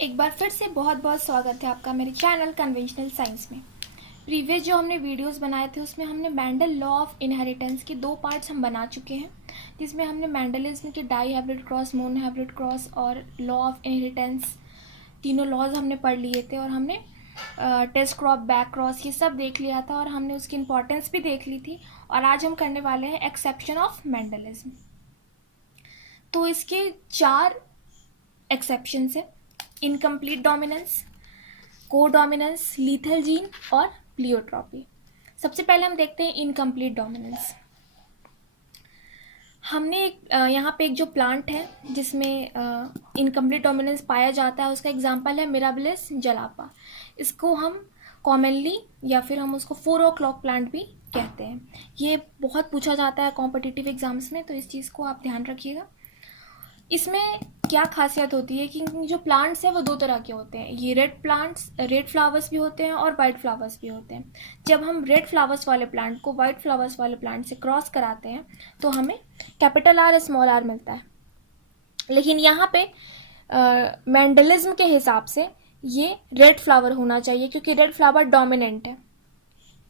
एक बार फिर से बहुत बहुत स्वागत है आपका मेरे चैनल कन्वेंशनल साइंस में। प्रीवियस जो हमने वीडियोस बनाए थे उसमें हमने मेंडल लॉ ऑफ इनहेरिटेंस के 2 पार्ट्स हम बना चुके हैं, जिसमें हमने मेंडलिज्म के dihybrid cross, monohybrid cross और लॉ ऑफ इनहेरिटेंस तीनों लॉज हमने पढ़ लिए थे और हमने टेस्ट क्रॉप, बैक क्रॉस ये सब देख लिया था और हमने उसकी इंपॉर्टेंस भी देख ली थी। और आज हम करने वाले हैं एक्सेप्शन ऑफ मेंडलिज्म। तो इसके 4 एक्सेप्शंस है: इनकम्प्लीट डोमिनेंस, को डोमिनेंस, लीथल जीन और प्लियोट्रॉपी। सबसे पहले हम देखते हैं इनकम्प्लीट डोमिनेंस। हमने यहाँ पे एक जो प्लांट है जिसमें इनकम्प्लीट डोमिनेंस पाया जाता है, उसका एग्जांपल है मिराबिलिस जलापा। इसको हम कॉमनली या फिर हम उसको 4 o'clock प्लांट भी कहते हैं। ये बहुत पूछा जाता है कॉम्पिटिटिव एग्जाम्स में, तो इस चीज़ को आप ध्यान रखिएगा। इसमें क्या खासियत होती है कि जो प्लांट्स हैं वो 2 तरह के होते हैं। ये रेड फ्लावर्स भी होते हैं और वाइट फ्लावर्स भी होते हैं। जब हम रेड फ्लावर्स वाले प्लांट को वाइट फ्लावर्स वाले प्लांट से क्रॉस कराते हैं तो हमें कैपिटल आर स्मॉल आर मिलता है। लेकिन यहाँ पे मेंडलिज्म के हिसाब से ये रेड फ्लावर होना चाहिए क्योंकि रेड फ्लावर डोमिनेंट है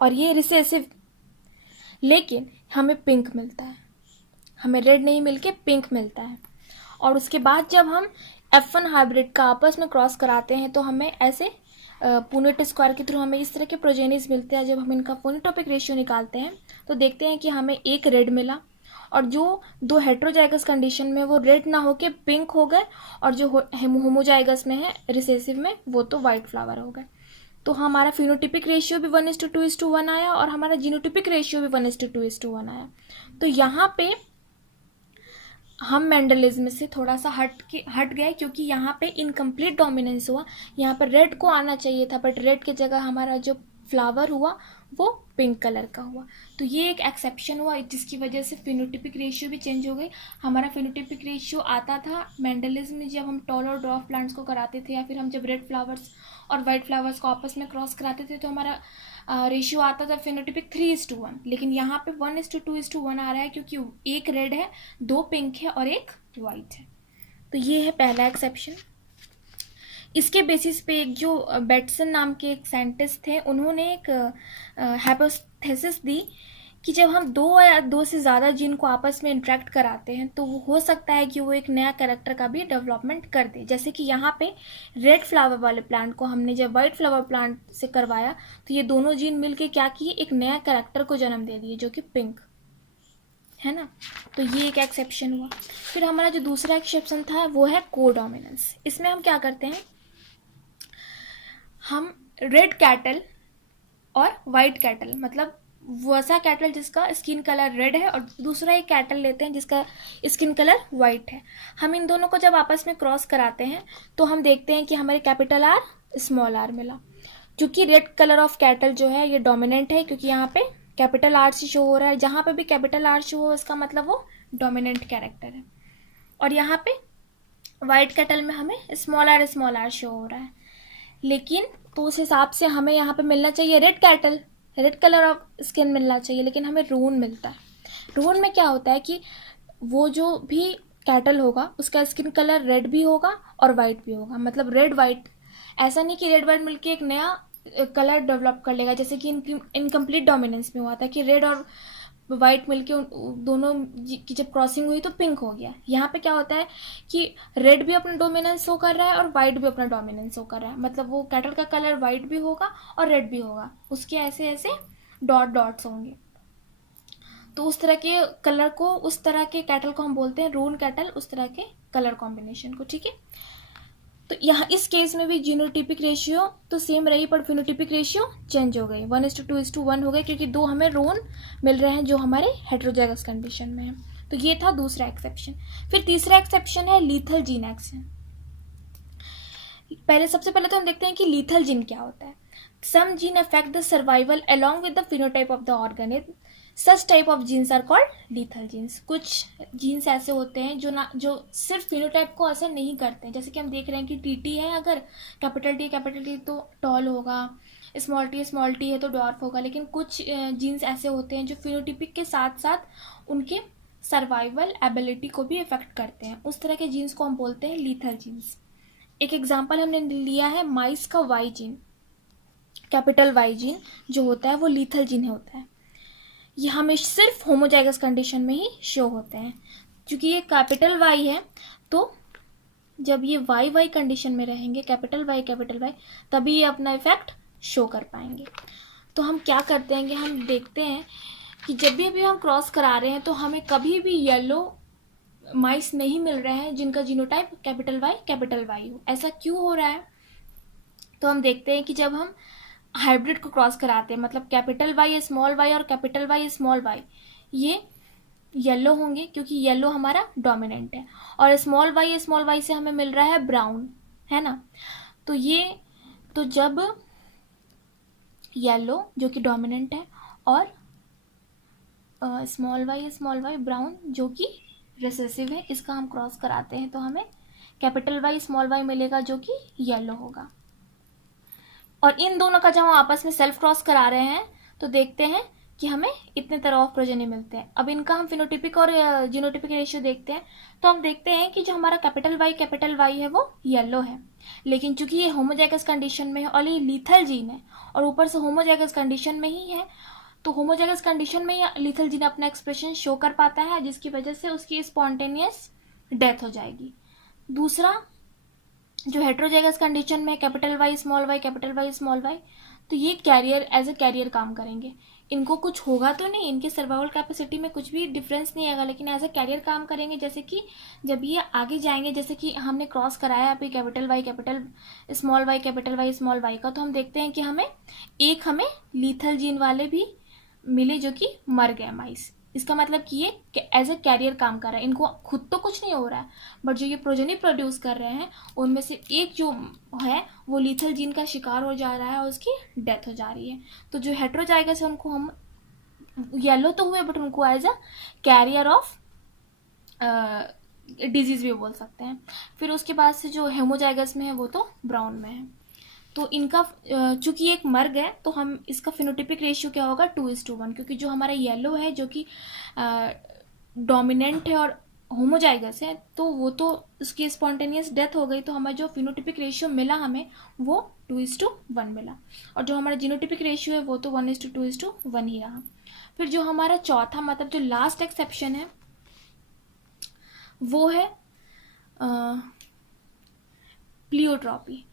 और ये रिसेसिव। लेकिन हमें पिंक मिलता है, हमें रेड नहीं मिलके पिंक मिलता है। और उसके बाद जब हम F1 हाइब्रिड का आपस में क्रॉस कराते हैं तो हमें ऐसे पुनेट स्क्वायर के थ्रू हमें इस तरह के प्रोजेनिस मिलते हैं। जब हम इनका फोनोटोपिक रेशियो निकालते हैं तो देखते हैं कि हमें एक रेड मिला और जो 2 हेट्रोजाइगस कंडीशन में वो रेड ना होके पिंक हो गए और जो होमोजाइगस में है रिसेसिव में वो तो वाइट फ्लावर हो गए। तो हमारा फिनोटिपिक रेशियो भी 1:2:1 आया और हमारा जीनोटिपिक रेशियो भी 1:2:1 आया। तो यहाँ पे हम मेंडलिज्म से थोड़ा सा हट गए क्योंकि यहाँ पे इनकम्प्लीट डोमिनेंस हुआ। यहाँ पर रेड को आना चाहिए था बट रेड की जगह हमारा जो फ्लावर हुआ वो पिंक कलर का हुआ। तो ये एक एक्सेप्शन हुआ जिसकी वजह से फिनोटिपिक रेशियो भी चेंज हो गई। हमारा फिनोटिपिक रेशियो आता था मेंडलिज्म में जब हम टॉल और ड्वार्फ प्लांट्स को कराते थे या फिर हम जब रेड फ्लावर्स और वाइट फ्लावर्स को आपस में क्रॉस कराते थे तो हमारा रेशियो आता था फिनोटिपिक 3:1। लेकिन यहाँ पे 1:2:1 आ रहा है क्योंकि एक रेड है, 2 पिंक है और एक वाइट है। तो ये है पहला एक्सेप्शन। इसके बेसिस पे एक जो बेटसन नाम के एक साइंटिस्ट थे उन्होंने एक हाइपोथेसिस दी कि जब हम 2 या 2 से ज़्यादा जीन को आपस में इंटरेक्ट कराते हैं तो वो हो सकता है कि वो एक नया कैरेक्टर का भी डेवलपमेंट कर दे। जैसे कि यहाँ पे रेड फ्लावर वाले प्लांट को हमने जब वाइट फ्लावर प्लांट से करवाया तो ये दोनों जीन मिलके क्या किए, एक नया कैरेक्टर को जन्म दे दिए जो कि पिंक है ना। तो ये एक एक्सेप्शन हुआ। फिर हमारा जो दूसरा एक्सेप्शन था वो है कोडोमिनेंस। इसमें हम क्या करते हैं, हम रेड कैटल और वाइट कैटल, मतलब वैसा कैटल जिसका स्किन कलर रेड है और दूसरा एक कैटल लेते हैं जिसका स्किन कलर वाइट है। हम इन दोनों को जब आपस में क्रॉस कराते हैं तो हम देखते हैं कि हमारे कैपिटल आर स्मॉल आर मिला। क्योंकि रेड कलर ऑफ कैटल जो है ये डोमिनेंट है क्योंकि यहाँ पे कैपिटल आर से शो हो रहा है। जहाँ पे भी कैपिटल आर शो हो इसका मतलब वो डोमिनेंट कैरेक्टर है। और यहाँ पे वाइट कैटल में हमें स्मॉल आर शो हो रहा है। लेकिन तो उस हिसाब से हमें यहाँ पे मिलना चाहिए red cattle, red colour of skin मिलना चाहिए, लेकिन हमें रून मिलता है। रून में क्या होता है कि वो जो भी कैटल होगा उसका स्किन कलर रेड भी होगा और वाइट भी होगा, मतलब रेड वाइट। ऐसा नहीं कि रेड वाइट मिलके एक नया कलर डेवलप कर लेगा जैसे कि इनकम्प्लीट डोमिनेंस में हुआ था कि रेड और वाइट मिलके दोनों की जब क्रॉसिंग हुई तो पिंक हो गया। यहाँ पे क्या होता है कि रेड भी अपना डोमिनेंस शो कर रहा है और वाइट भी अपना डोमिनेंस शो कर रहा है, मतलब वो कैटल का कलर वाइट भी होगा और रेड भी होगा, उसके ऐसे ऐसे डॉट्स होंगे। तो उस तरह के कलर को, उस तरह के कैटल को हम बोलते हैं रून कैटल, उस तरह के कलर कॉम्बिनेशन को, ठीक है। तो यहाँ इस केस में भी जीनोटिपिक रेशियो तो सेम रही पर फिनोटिपिक रेशियो चेंज हो गई, 1:2:1 हो गए क्योंकि 2 हमें रोन मिल रहे हैं जो हमारे हेट्रोजाइगस कंडीशन में है। तो ये था दूसरा एक्सेप्शन। फिर तीसरा एक्सेप्शन है लीथल जीन एक्शन। सबसे पहले तो हम देखते हैं कि लीथल जीन क्या होता है। Some gene affect the survival along with the phenotype of the organism, such type of genes are called lethal genes. कुछ जीन्स ऐसे होते हैं जो सिर्फ फिनोटाइप को असर नहीं करते हैं। जैसे कि हम देख रहे हैं कि टीटी है, अगर कैपिटल टी तो टॉल होगा, स्मॉल टी है तो डॉर्फ होगा। लेकिन कुछ जीन्स ऐसे होते हैं जो फिनोटिपिक के साथ साथ उनके सर्वाइवल एबिलिटी को भी इफेक्ट करते हैं। उस तरह के जीन्स को हम बोलते हैं लीथल जीन्स। एक एग्जांपल हमने लिया है माइस का Y gene, capital Y gene जो होता है वो लीथल जीन होता है। ये हमें सिर्फ होमोजाइगस कंडीशन में ही शो होते हैं। क्योंकि ये कैपिटल वाई है तो जब ये वाई वाई कंडीशन में रहेंगे, कैपिटल वाई तभी ये अपना इफेक्ट शो कर पाएंगे। तो हम क्या करते हैं कि हम देखते हैं कि जब भी अभी हम क्रॉस करा रहे हैं तो हमें कभी भी येलो माइस नहीं मिल रहे हैं जिनका जीनोटाइप कैपिटल वाई हो। ऐसा क्यों हो रहा है? तो हम देखते हैं कि जब हम हाइब्रिड को क्रॉस कराते हैं, मतलब कैपिटल वाई स्मॉल वाई और कैपिटल वाई स्मॉल वाई, ये येलो होंगे क्योंकि येलो हमारा डोमिनेंट है, और स्मॉल वाई से हमें मिल रहा है ब्राउन, है ना। तो ये, तो जब येलो जो कि डोमिनेंट है और स्मॉल वाई ब्राउन जो कि रिसेसिव है, इसका हम क्रॉस कराते हैं तो हमें कैपिटल वाई स्मॉल वाई मिलेगा जो कि येलो होगा। और इन दोनों का जब हम आपस में सेल्फ क्रॉस करा रहे हैं तो देखते हैं कि हमें इतने तरह ऑफ प्रोजेनी मिलते हैं। अब इनका हम फिनोटिपिक और जीनोटिपिक रेशियो देखते हैं तो हम देखते हैं कि जो हमारा कैपिटल वाई है वो येलो है, लेकिन चूंकि ये होमोजाइगस कंडीशन में है और ये लीथल जीन है और ऊपर से होमोजाइगस कंडीशन में ही है, तो होमोजाइगस कंडीशन में ये लीथल जीन अपना एक्सप्रेशन शो कर पाता है, जिसकी वजह से उसकी स्पॉन्टेनियस डेथ हो जाएगी। दूसरा, जो हेट्रोजाइगस कंडीशन में कैपिटल वाई स्मॉल वाई, तो ये कैरियर एज ए कैरियर काम करेंगे। इनको कुछ होगा तो नहीं, इनके सर्वाइवल कैपेसिटी में कुछ भी डिफरेंस नहीं आएगा, लेकिन एज ए कैरियर काम करेंगे। जैसे कि जब ये आगे जाएंगे, जैसे कि हमने क्रॉस कराया अभी कैपिटल वाई स्मॉल वाई का, तो हम देखते हैं कि हमें लीथल जीन वाले भी मिले जो कि मर गए माइस। इसका मतलब कि ये एज ए कैरियर काम कर रहा है, इनको खुद तो कुछ नहीं हो रहा है, बट जो ये प्रोजेनी प्रोड्यूस कर रहे हैं उनमें से एक जो है वो लीथल जीन का शिकार हो जा रहा है और उसकी डेथ हो जा रही है। तो जो हेट्रोजाइगस है उनको हम येलो तो हुए बट उनको as a carrier of disease भी बोल सकते हैं। फिर उसके बाद से जो हेमोजाइगस में है वो तो ब्राउन में है। तो इनका चूंकि एक मर गए तो हम इसका फिनोटिपिक रेशियो क्या होगा 2:1, क्योंकि जो हमारा येलो है जो कि डोमिनेंट है और होमोजाइगस है, तो वो तो उसकी स्पॉन्टेनियस डेथ हो गई, तो हमारा जो फिनोटिपिक रेशियो मिला हमें वो 2:1 मिला, और जो हमारा जीनोटिपिक रेशियो है वो तो 1:2:1 ही रहा। फिर जो हमारा चौथा, मतलब जो लास्ट एक्सेप्शन है वो है प्लियोट्रॉपी।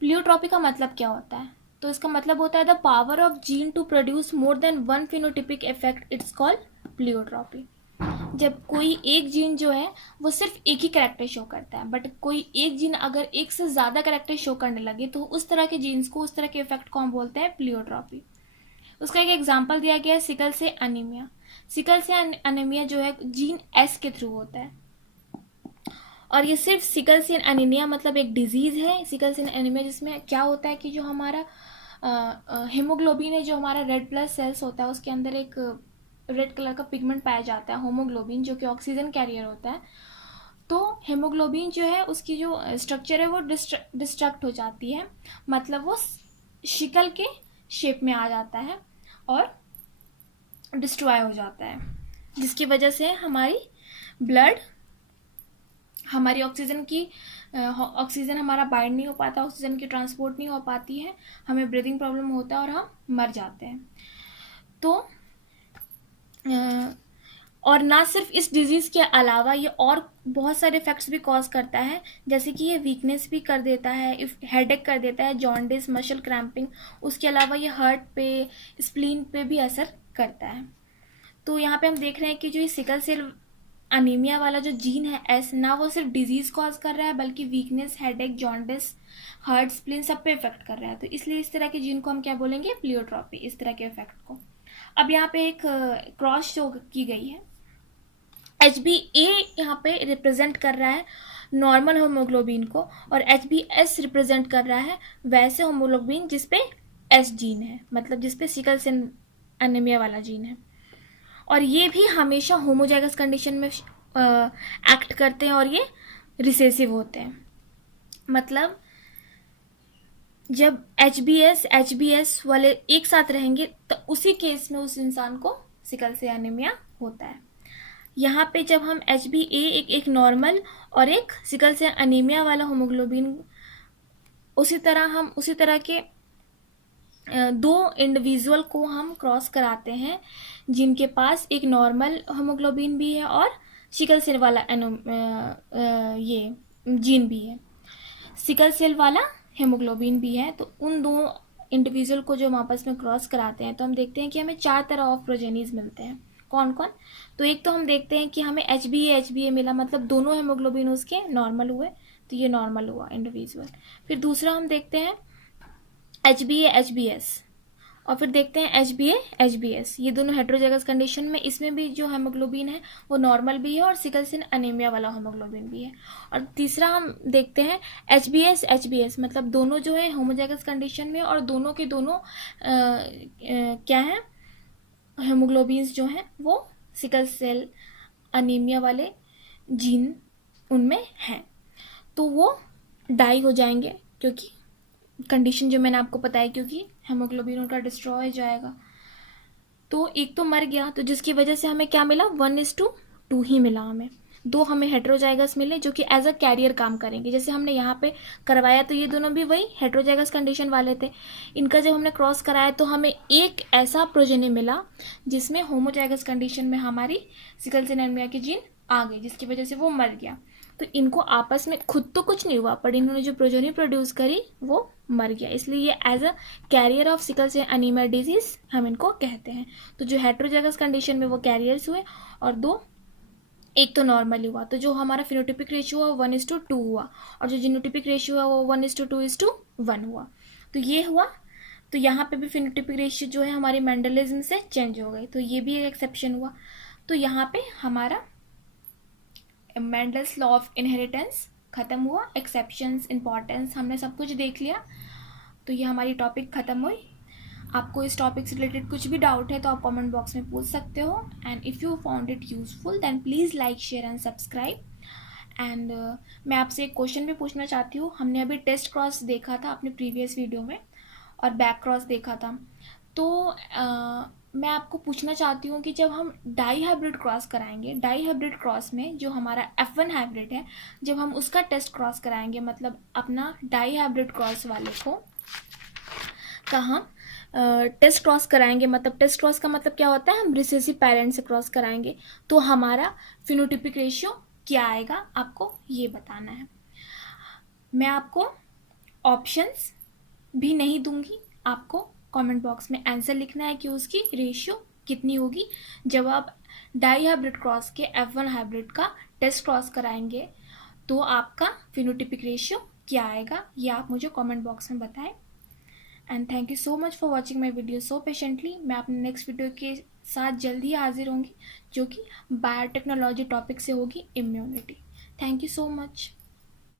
प्लियोट्रॉपी का मतलब क्या होता है? तो इसका मतलब होता है the power of gene to produce more than one phenotypic effect, it's called pleiotropy. जब कोई एक जीन जो है वो सिर्फ एक ही कैरेक्टर शो करता है, बट कोई एक जीन अगर एक से ज़्यादा कैरेक्टर शो करने लगे तो उस तरह के जीन्स को, उस तरह के इफेक्ट को हम बोलते हैं प्लियोट्रॉपी। उसका एक एग्जाम्पल दिया गया है सिकल से अनीमिया। सिकल से अनीमिया जो है जीन एस के थ्रू होता है, और ये सिर्फ सिकल सेल एनीमिया मतलब एक डिजीज़ है सिकल सेल एनीमिया, जिसमें क्या होता है कि जो हमारा हीमोग्लोबिन है, जो हमारा रेड ब्लड सेल्स होता है उसके अंदर एक रेड कलर का पिगमेंट पाया जाता है होमोग्लोबिन, जो कि ऑक्सीजन कैरियर होता है। तो हेमोग्लोबिन जो है उसकी जो स्ट्रक्चर है वो डिस्ट्रक्ट हो जाती है, मतलब वो शिकल के शेप में आ जाता है और डिस्ट्रॉय हो जाता है, जिसकी वजह से हमारी ब्लड, हमारी ऑक्सीजन हमारा बाइंड नहीं हो पाता, ऑक्सीजन की ट्रांसपोर्ट नहीं हो पाती है, हमें ब्रीदिंग प्रॉब्लम होता है और हम मर जाते हैं। तो और ना सिर्फ इस डिजीज़ के अलावा ये और बहुत सारे इफेक्ट्स भी कॉज करता है, जैसे कि ये वीकनेस भी कर देता है, हेडेक कर देता है, जॉन्डिस, मसल क्रैम्पिंग। उसके अलावा ये हार्ट पे, स्प्लीन पे भी असर करता है। तो यहाँ पे हम देख रहे हैं कि जो ये सिकल सेल अनीमिया वाला जो जीन है एस, ना वो सिर्फ डिजीज कॉज कर रहा है बल्कि weakness, headache, jaundice, heart, spleen सब पे इफेक्ट कर रहा है। तो इसलिए इस तरह के जीन को हम क्या बोलेंगे? प्लियोट्रॉपी, इस तरह के इफेक्ट को। अब यहाँ पे एक क्रॉस शो की गई है। HbA यहाँ पे रिप्रेजेंट कर रहा है नॉर्मल होमोग्लोबिन को, और HbS रिप्रेजेंट कर रहा है वैसे होमोग्लोबिन जिसपे S जीन है, मतलब जिसपे सिकल सेल एनीमिया वाला जीन है। और ये भी हमेशा होमोजाइगस कंडीशन में एक्ट करते हैं और ये रिसेसिव होते हैं। मतलब जब HbS वाले एक साथ रहेंगे तो उसी केस में उस इंसान को सिकल सेल एनीमिया होता है। यहाँ पे जब हम HbA एक नॉर्मल और एक सिकल सेल एनीमिया वाला होमोग्लोबिन उसी तरह के दो इंडिविजुअल को हम क्रॉस कराते हैं जिनके पास एक नॉर्मल हेमोग्लोबिन भी है और सिकल सेल वाला ये जीन भी है, सिकल सेल वाला हेमोग्लोबिन भी है। तो उन दो इंडिविजुअल को जो हम आपस में क्रॉस कराते हैं तो हम देखते हैं कि हमें 4 तरह ऑफ प्रोजेनीज मिलते हैं। कौन कौन? तो एक तो हम देखते हैं कि हमें HbA मिला, मतलब दोनों हेमोग्लोबिन उसके नॉर्मल हुए, तो ये नॉर्मल हुआ इंडिविजुअल। फिर दूसरा हम देखते हैं HbA-HbS, और फिर देखते हैं HbA-HbS, ये दोनों हेट्रोजाइगस कंडीशन में, इसमें भी जो हेमोग्लोबिन है वो नॉर्मल भी है और सिकल सेल अनीमिया वाला हेमोग्लोबिन भी है। और तीसरा हम देखते हैं HbS-HbS, मतलब दोनों जो है होमोजाइगस कंडीशन में और दोनों के दोनों क्या है, हेमोग्लोबिन्स जो हैं वो सिकल सेल अनीमिया वाले जीन उनमें हैं, तो वो डाई हो जाएंगे, क्योंकि कंडीशन जो मैंने आपको बताया, क्योंकि हेमोग्लोबिन उनका डिस्ट्रॉय हो जाएगा। तो एक तो मर गया, तो जिसकी वजह से हमें क्या मिला, 1:2 ही मिला हमें। दो हमें हेट्रोजाइगस मिले जो कि एज अ कैरियर काम करेंगे, जैसे हमने यहाँ पे करवाया तो ये दोनों भी वही हेट्रोजाइगस कंडीशन वाले थे। इनका जब हमने क्रॉस कराया तो हमें एक ऐसा प्रोजेनी मिला जिसमें होमोजाइगस कंडीशन में हमारी सिकल सेल एनीमिया की जीन आ गई, जिसकी वजह से वो मर गया। तो इनको आपस में खुद तो कुछ नहीं हुआ, पर इन्होंने जो प्रोजेनी प्रोड्यूस करी वो मर गया, इसलिए ये as a carrier of sickle cell anaemia disease हम इनको कहते हैं। तो जो हेट्रोजाइगस कंडीशन में वो कैरियर्स हुए और दो, एक तो नॉर्मली हुआ, तो जो हमारा फिनोटिपिक रेशियो हुआ 1:2 हुआ, और जो जीनोटिपिक रेशियो हुआ वो 1:2:1 हुआ। तो ये हुआ। तो यहाँ पे भी फिनोटिपिक रेशियो जो है हमारी मेंडलिज्म से चेंज हो गई, तो ये भी एक एक्सेप्शन हुआ। तो यहाँ पे हमारा मेंडल्स लॉ ऑफ इनहेरिटेंस खत्म हुआ, एक्सेप्शंस, इंपॉर्टेंस, हमने सब कुछ देख लिया। तो ये हमारी टॉपिक खत्म हुई। आपको इस टॉपिक से रिलेटेड कुछ भी डाउट है तो आप कमेंट बॉक्स में पूछ सकते हो। And if you found it useful then please like, share and subscribe. And मैं आपसे एक क्वेश्चन भी पूछना चाहती हूँ। हमने अभी टेस्ट क्रॉस देखा था अपने प्रीवियस वीडियो में और बैक क्रॉस देखा था, तो मैं आपको पूछना चाहती हूँ कि जब हम डाई हाइब्रिड क्रॉस कराएंगे, डाई हाइब्रिड क्रॉस में जो हमारा F1 हाइब्रिड है, जब हम उसका टेस्ट क्रॉस कराएंगे, मतलब अपना डाई हाइब्रिड क्रॉस वाले को का हम टेस्ट क्रॉस कराएंगे, मतलब टेस्ट क्रॉस का मतलब क्या होता है, हम रिसेसिव पेरेंट से क्रॉस कराएंगे, तो हमारा फिनोटिपिक रेशियो क्या आएगा, आपको ये बताना है। मैं आपको ऑप्शंस भी नहीं दूंगी, आपको कमेंट बॉक्स में आंसर लिखना है कि उसकी रेशियो कितनी होगी जब आप डाई हाइब्रिड क्रॉस के F1 हाइब्रिड का टेस्ट क्रॉस कराएंगे, तो आपका फिनोटिपिक रेशियो क्या आएगा, ये आप मुझे कमेंट बॉक्स में बताएं। And thank you so much for watching my video so patiently. मैं अपने नेक्स्ट वीडियो के साथ जल्दी हाजिर होंगी, जो कि बायोटेक्नोलॉजी टॉपिक से होगी, immunity. Thank you so much.